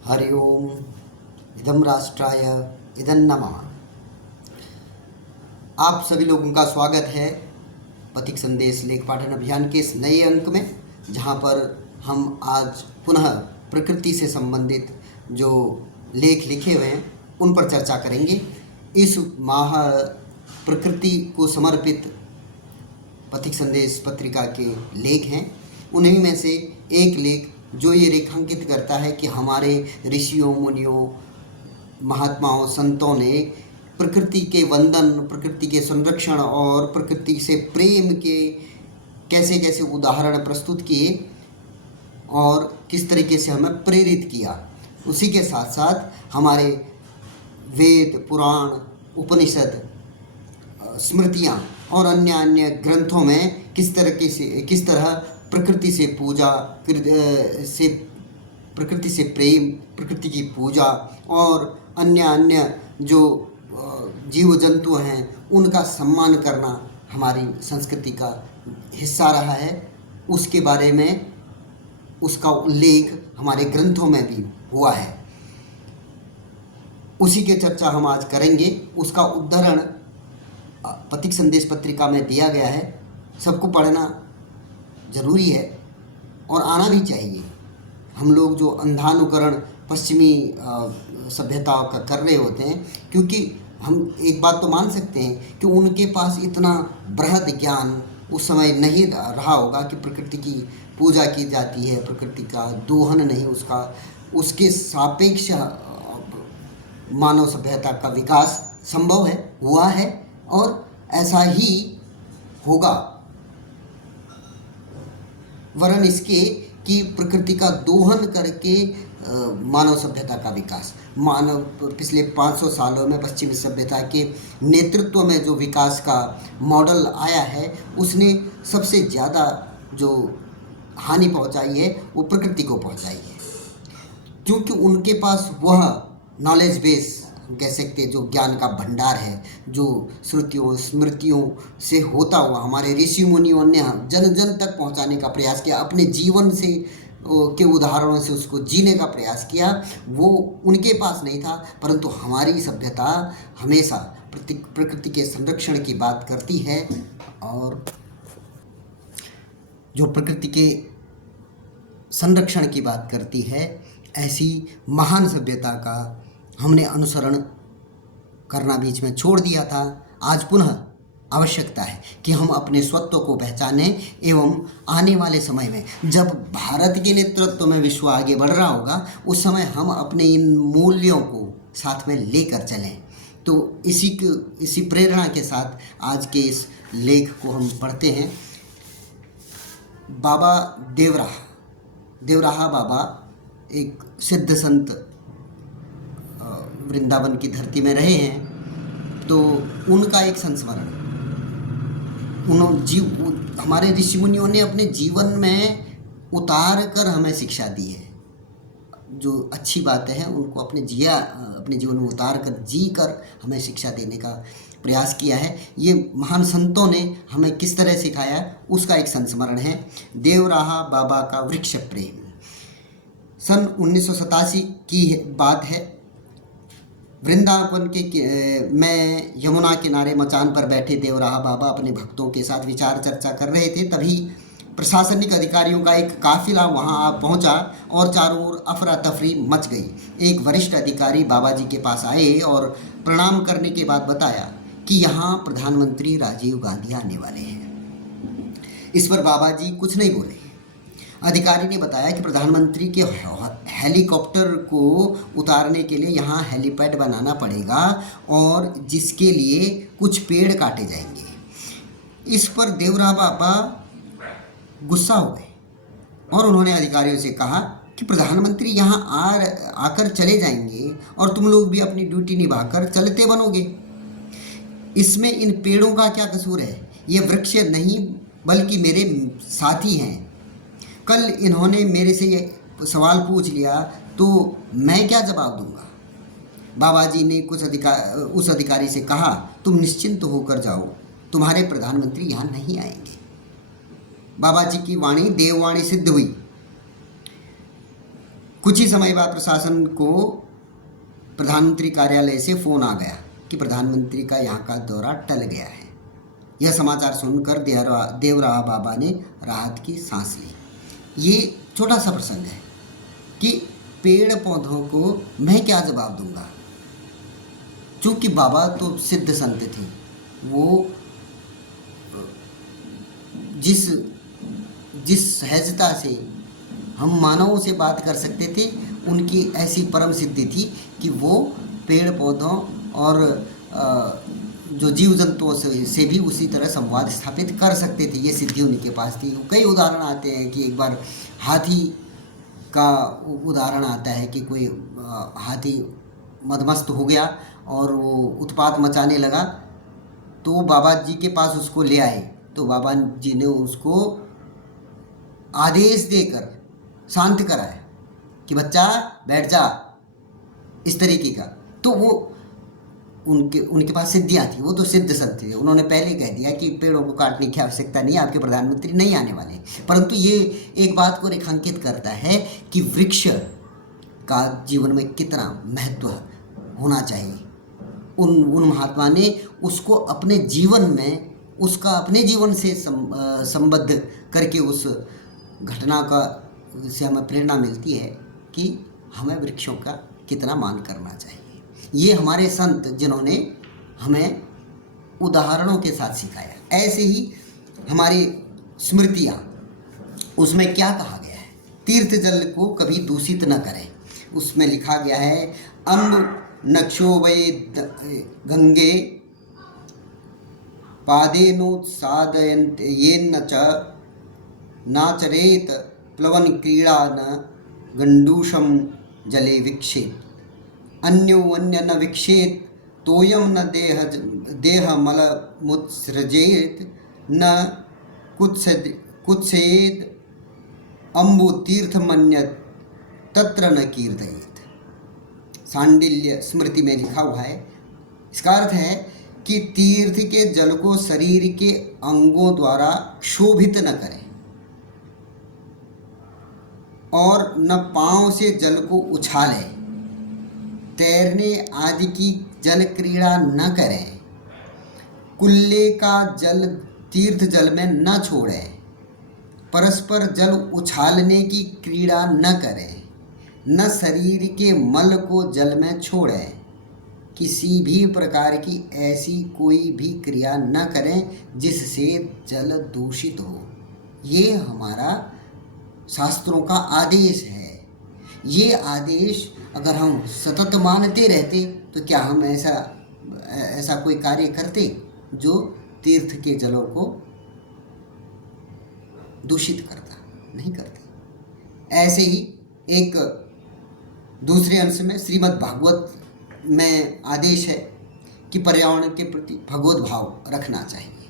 हरि ओम। इदं राष्ट्राय इदं नमः। आप सभी लोगों का स्वागत है पथिक संदेश लेख पाठन अभियान के इस नए अंक में, जहां पर हम आज पुनः प्रकृति से संबंधित जो लेख लिखे हुए हैं उन पर चर्चा करेंगे। इस माह प्रकृति को समर्पित पथिक संदेश पत्रिका के लेख हैं। उन्हीं में से एक लेख जो ये रेखांकित करता है कि हमारे ऋषियों, मुनियों, महात्माओं, संतों ने प्रकृति के वंदन, प्रकृति के संरक्षण और प्रकृति से प्रेम के कैसे कैसे उदाहरण प्रस्तुत किए और किस तरीके से हमें प्रेरित किया। उसी के साथ साथ हमारे वेद, पुराण, उपनिषद, स्मृतियाँ और अन्य ग्रंथों में किस तरह प्रकृति से पूजा, प्रकृति से प्रेम, प्रकृति की पूजा और अन्य जो जीव जंतु हैं उनका सम्मान करना हमारी संस्कृति का हिस्सा रहा है। उसके बारे में उसका उल्लेख हमारे ग्रंथों में भी हुआ है। उसी की चर्चा हम आज करेंगे। उसका उद्धरण पथिक संदेश पत्रिका में दिया गया है। सबको पढ़ना ज़रूरी है और आना भी चाहिए। हम लोग जो अंधानुकरण पश्चिमी सभ्यताओं का कर रहे होते हैं, क्योंकि हम एक बात तो मान सकते हैं कि उनके पास इतना बृहद ज्ञान उस समय नहीं रहा होगा कि प्रकृति की पूजा की जाती है, प्रकृति का दोहन नहीं, उसके सापेक्ष मानव सभ्यता का विकास संभव है, हुआ है और ऐसा ही होगा। वरन इसके कि प्रकृति का दोहन करके मानव सभ्यता का विकास, पिछले 500 सालों में पश्चिमी सभ्यता के नेतृत्व में जो विकास का मॉडल आया है, उसने सबसे ज़्यादा जो हानि पहुंचाई है वो प्रकृति को पहुंचाई है। क्योंकि उनके पास वह नॉलेज बेस, कह सकते जो ज्ञान का भंडार है, जो श्रुतियों स्मृतियों से होता हुआ हमारे ऋषि मुनियों ने जन जन तक पहुंचाने का प्रयास किया, अपने जीवन से के उदाहरणों से उसको जीने का प्रयास किया, वो उनके पास नहीं था। परंतु हमारी सभ्यता हमेशा प्रकृति के संरक्षण की बात करती है और जो प्रकृति के संरक्षण की बात करती है, ऐसी महान सभ्यता का हमने अनुसरण करना बीच में छोड़ दिया था। आज पुनः आवश्यकता है कि हम अपने स्वत्व को पहचानें एवं आने वाले समय में जब भारत के नेतृत्व में विश्व आगे बढ़ रहा होगा, उस समय हम अपने इन मूल्यों को साथ में लेकर चलें। तो इसी प्रेरणा के साथ आज के इस लेख को हम पढ़ते हैं। बाबा देवराहा बाबा एक सिद्ध संत वृंदावन की धरती में रहे हैं, तो उनका एक संस्मरण हमारे ऋषि मुनियों ने अपने जीवन में उतार कर हमें शिक्षा दी है। जो अच्छी बातें हैं उनको अपने जीवन में उतार कर जी कर हमें शिक्षा देने का प्रयास किया है। ये महान संतों ने हमें किस तरह सिखाया, उसका एक संस्मरण है। देवराहा बाबा का वृक्ष प्रेम। सन 1987 की बात है। वृंदावन में यमुना किनारे मचान पर बैठे देवराहा बाबा अपने भक्तों के साथ विचार चर्चा कर रहे थे। तभी प्रशासनिक अधिकारियों का एक काफिला वहां आ पहुंचा और चारों ओर अफरा तफरी मच गई। एक वरिष्ठ अधिकारी बाबा जी के पास आए और प्रणाम करने के बाद बताया कि यहाँ प्रधानमंत्री राजीव गांधी आने वाले हैं। इस पर बाबा जी कुछ नहीं बोले। अधिकारी ने बताया कि प्रधानमंत्री के हेलीकॉप्टर को उतारने के लिए यहाँ हेलीपैड बनाना पड़ेगा और जिसके लिए कुछ पेड़ काटे जाएंगे। इस पर देवराहा बाबा गुस्सा हो गए और उन्होंने अधिकारियों से कहा कि प्रधानमंत्री यहाँ आकर चले जाएंगे और तुम लोग भी अपनी ड्यूटी निभाकर चलते बनोगे। इसमें इन पेड़ों का क्या कसूर है? ये वृक्ष नहीं बल्कि मेरे साथी हैं। कल इन्होंने मेरे से ये सवाल पूछ लिया तो मैं क्या जवाब दूंगा? बाबा जी ने उस अधिकारी से कहा, तुम निश्चिंत होकर जाओ, तुम्हारे प्रधानमंत्री यहाँ नहीं आएंगे। बाबा जी की वाणी देववाणी सिद्ध हुई। कुछ ही समय बाद प्रशासन को प्रधानमंत्री कार्यालय से फ़ोन आ गया कि प्रधानमंत्री का यहाँ का दौरा टल गया है। यह समाचार सुनकर देवराहा बाबा ने राहत की सांस ली। ये छोटा सा प्रसंग है कि पेड़ पौधों को मैं क्या जवाब दूंगा, चूँकि बाबा तो सिद्ध संत थे। वो जिस जिस सहजता से हम मानवों से बात कर सकते थे, उनकी ऐसी परम सिद्धि थी कि वो पेड़ पौधों और जो जीव जंतुओं से भी उसी तरह संवाद स्थापित कर सकते थे। ये सिद्धि उनके पास थी। कई उदाहरण आते हैं कि एक बार हाथी का उदाहरण आता है कि कोई हाथी मदमस्त हो गया और वो उत्पात मचाने लगा, तो बाबा जी के पास उसको ले आए। तो बाबा जी ने उसको आदेश देकर शांत कराया कि बच्चा बैठ जा, इस तरीके का। तो वो उनके पास सिद्धियाँ थी, वो तो सिद्ध संत थे। उन्होंने पहले कह दिया कि पेड़ों को काटने की आवश्यकता नहीं है, आपके प्रधानमंत्री नहीं आने वाले। परंतु ये एक बात को रेखांकित करता है कि वृक्ष का जीवन में कितना महत्व होना चाहिए। उन महात्मा ने उसको अपने जीवन में, उसका अपने जीवन से संबद्ध करके उस घटना का से हमें प्रेरणा मिलती है कि हमें वृक्षों का कितना मान करना चाहिए। ये हमारे संत जिन्होंने हमें उदाहरणों के साथ सिखाया। ऐसे ही हमारी स्मृतियाँ, उसमें क्या कहा गया है, तीर्थ जल को कभी दूषित न करें। उसमें लिखा गया है, अम्ब नक्षोभये गंगे पादेनोत्सादयन्त येन च नाचरेत प्लवन क्रीड़ा न गंडूषम जले विक्षेत अन्योन्य न विक्षेत तोयम न देह मल मुत्सृजेत न कुत्सेद अम्बु तीर्थ मन्यत तत्र न कीर्तयेत। सांडिल्य स्मृति में लिखा हुआ है। इसका अर्थ है कि तीर्थ के जल को शरीर के अंगों द्वारा क्षोभित न करें और न पांव से जल को उछालें, तैरने आदि की जल क्रीड़ा न करें, कुल्ले का जल तीर्थ जल में न छोड़ें, परस्पर जल उछालने की क्रीड़ा न करें, न शरीर के मल को जल में छोड़ें, किसी भी प्रकार की ऐसी कोई भी क्रिया न करें जिससे जल दूषित हो। ये हमारा शास्त्रों का आदेश है। ये आदेश अगर हम सतत मानते रहते तो क्या हम ऐसा कोई कार्य करते जो तीर्थ के जलों को दूषित करता? नहीं करते। ऐसे ही एक दूसरे अंश में श्रीमद् भागवत में आदेश है कि पर्यावरण के प्रति भगवत भाव रखना चाहिए।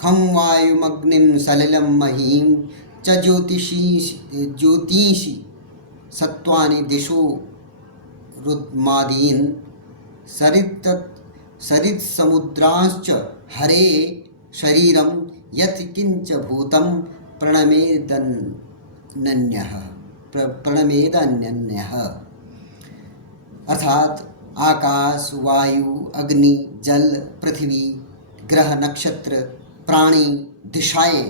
खम वायुमग्निम सलिलम महीम च ज्योतिषी सत्वानि दिशो रुद्मादीन सरित समुद्रांश्च हरे शरीरम यत् किंच भूतम प्रणमेदन्यः। अर्थात आकाश, वायु, अग्नि, जल, पृथ्वी, ग्रह, नक्षत्र, प्राणी, दिशाएं,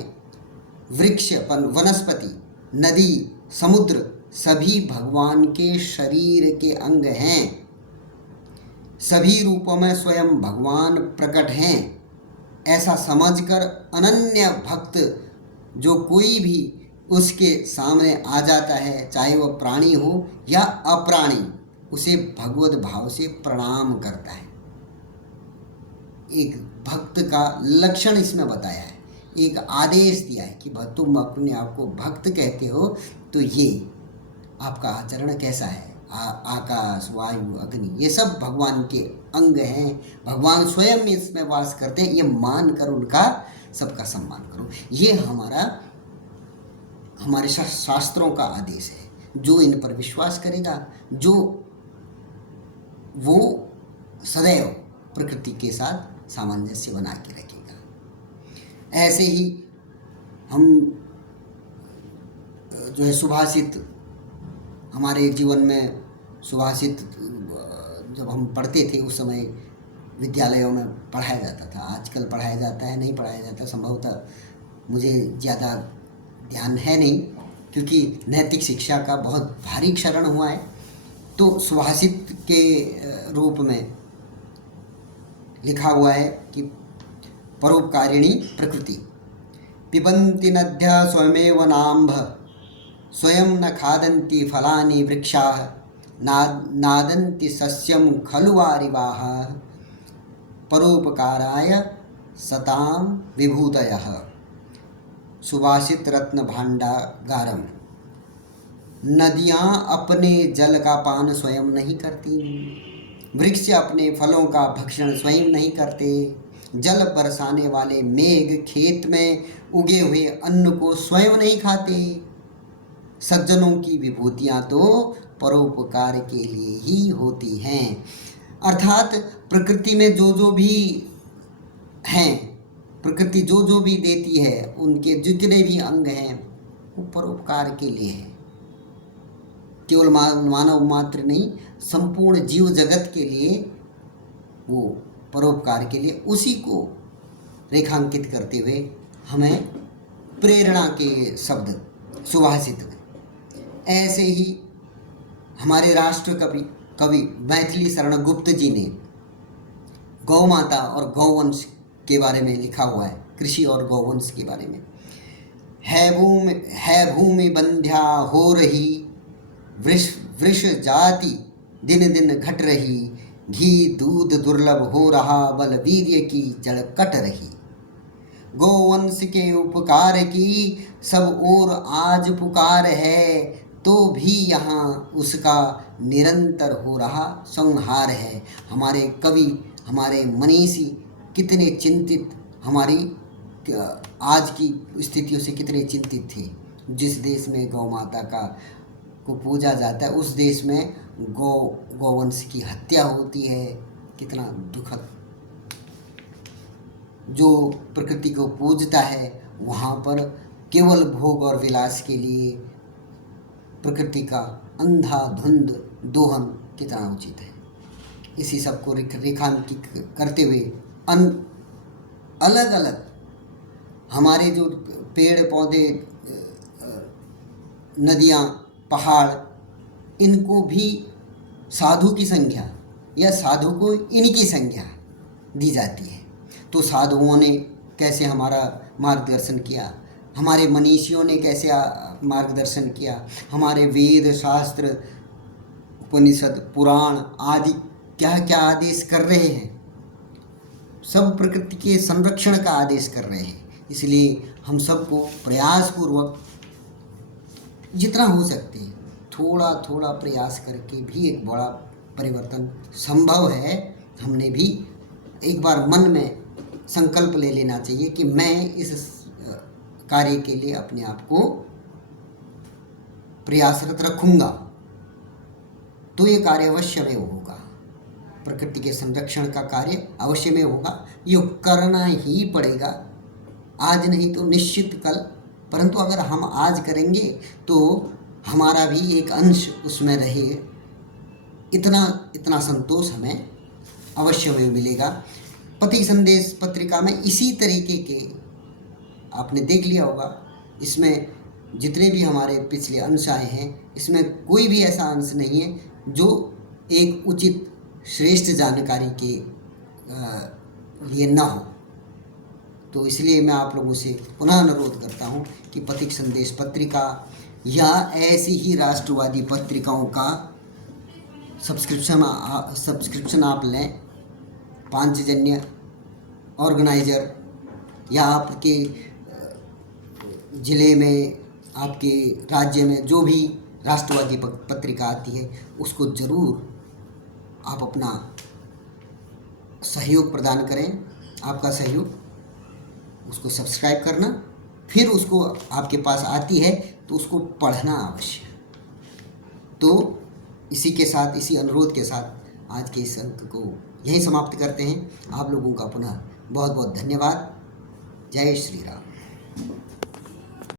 वृक्ष, वनस्पति, नदी, समुद्र सभी भगवान के शरीर के अंग हैं। सभी रूपों में स्वयं भगवान प्रकट हैं। ऐसा समझकर अनन्य भक्त जो कोई भी उसके सामने आ जाता है, चाहे वह प्राणी हो या अप्राणी, उसे भगवत भाव से प्रणाम करता है। एक भक्त का लक्षण इसमें बताया है, एक आदेश दिया है कि तुम अपने आप को भक्त कहते हो तो ये आपका आचरण कैसा है। आकाश, वायु, अग्नि ये सब भगवान के अंग हैं। भगवान स्वयं इसमें वास करते हैं। ये मानकर उनका सबका सम्मान करो। ये हमारे शास्त्रों का आदेश है। जो इन पर विश्वास करेगा, जो वो सदैव प्रकृति के साथ सामंजस्य बना के रखेगा। ऐसे ही हम जो है सुभाषित हमारे जीवन में सुभाषित जब हम पढ़ते थे उस समय विद्यालयों में पढ़ाया जाता था। आजकल पढ़ाया जाता है, नहीं पढ़ाया जाता, संभवतः मुझे ज़्यादा ध्यान है नहीं, क्योंकि नैतिक शिक्षा का बहुत भारी क्षरण हुआ है। तो सुभाषित के रूप में लिखा हुआ है कि परोपकारिणी प्रकृति पिबन्ति नद्यः स्वयमेव नाम्भ स्वयं न खादन्ति फलानि वृक्षाः नादन्ति सस्यं खलु वारिवाः परोपकाराय सतां विभूतयः। सुभाषित रत्न भांडागारम। नदियाँ अपने जल का पान स्वयं नहीं करती, वृक्ष अपने फलों का भक्षण स्वयं नहीं करते, जल बरसाने वाले मेघ खेत में उगे हुए अन्न को स्वयं नहीं खाते। सज्जनों की विभूतियाँ तो परोपकार के लिए ही होती हैं। अर्थात प्रकृति में जो भी हैं, प्रकृति जो भी देती है, उनके जितने भी अंग हैं वो परोपकार के लिए है। केवल मानव मात्र नहीं, संपूर्ण जीव जगत के लिए वो परोपकार के लिए, उसी को रेखांकित करते हुए हमें प्रेरणा के शब्द सुभाषित में। ऐसे ही हमारे राष्ट्र कवि मैथिली शरण गुप्त जी ने गौ माता और गौवंश के बारे में लिखा हुआ है, कृषि और गौवंश के बारे में। है भूमि बंध्या हो रही, वृष जाति दिन दिन घट रही, घी दूध दुर्लभ हो रहा, बल वीर्य की जड़ कट रही। गौवंश के उपकार की सब ओर आज पुकार है, तो भी यहाँ उसका निरंतर हो रहा संहार है। हमारे कवि, हमारे मनीषी कितने चिंतित, हमारी आज की स्थितियों से कितने चिंतित थे। जिस देश में गौ माता को पूजा जाता है, उस देश में गौवंश की हत्या होती है, कितना दुखद। जो प्रकृति को पूजता है वहाँ पर केवल भोग और विलास के लिए प्रकृति का अंधाधुंध दोहन कितना उचित है। इसी सब को रेखांकित करते हुए अलग अलग हमारे जो पेड़ पौधे, नदियाँ, पहाड़, इनको भी साधु की संज्ञा या साधु को इनकी संज्ञा दी जाती है। तो साधुओं ने कैसे हमारा मार्गदर्शन किया, हमारे मनीषियों ने कैसे मार्गदर्शन किया, हमारे वेद शास्त्र उपनिषद पुराण आदि क्या क्या आदेश कर रहे हैं, सब प्रकृति के संरक्षण का आदेश कर रहे हैं। इसलिए हम सबको प्रयासपूर्वक जितना हो सकते हैं थोड़ा थोड़ा प्रयास करके भी एक बड़ा परिवर्तन संभव है। हमने भी एक बार मन में संकल्प ले लेना चाहिए कि मैं इस कार्य के लिए अपने आप को प्रयासरत रखूँगा, तो ये कार्य अवश्य में होगा। प्रकृति के संरक्षण का कार्य अवश्य में होगा, ये करना ही पड़ेगा, आज नहीं तो निश्चित कल। परंतु अगर हम आज करेंगे तो हमारा भी एक अंश उसमें रहे, इतना संतोष हमें अवश्य में मिलेगा। पथिक संदेश पत्रिका में इसी तरीके के आपने देख लिया होगा, इसमें जितने भी हमारे पिछले अंश आए हैं, इसमें कोई भी ऐसा अंश नहीं है जो एक उचित श्रेष्ठ जानकारी के लिए न हो। तो इसलिए मैं आप लोगों से पुनः अनुरोध करता हूँ कि पथिक संदेश पत्रिका या ऐसी ही राष्ट्रवादी पत्रिकाओं का सब्सक्रिप्शन आप लें। पांचजन्य, ऑर्गेनाइजर या आपके ज़िले में, आपके राज्य में जो भी राष्ट्रवादी पत्रिका आती है, उसको ज़रूर आप अपना सहयोग प्रदान करें। आपका सहयोग, उसको सब्सक्राइब करना, फिर उसको आपके पास आती है तो उसको पढ़ना अवश्य। तो इसी के साथ, इसी अनुरोध के साथ आज के इस अंक को यहीं समाप्त करते हैं। आप लोगों का पुनः बहुत बहुत धन्यवाद। जय श्री राम।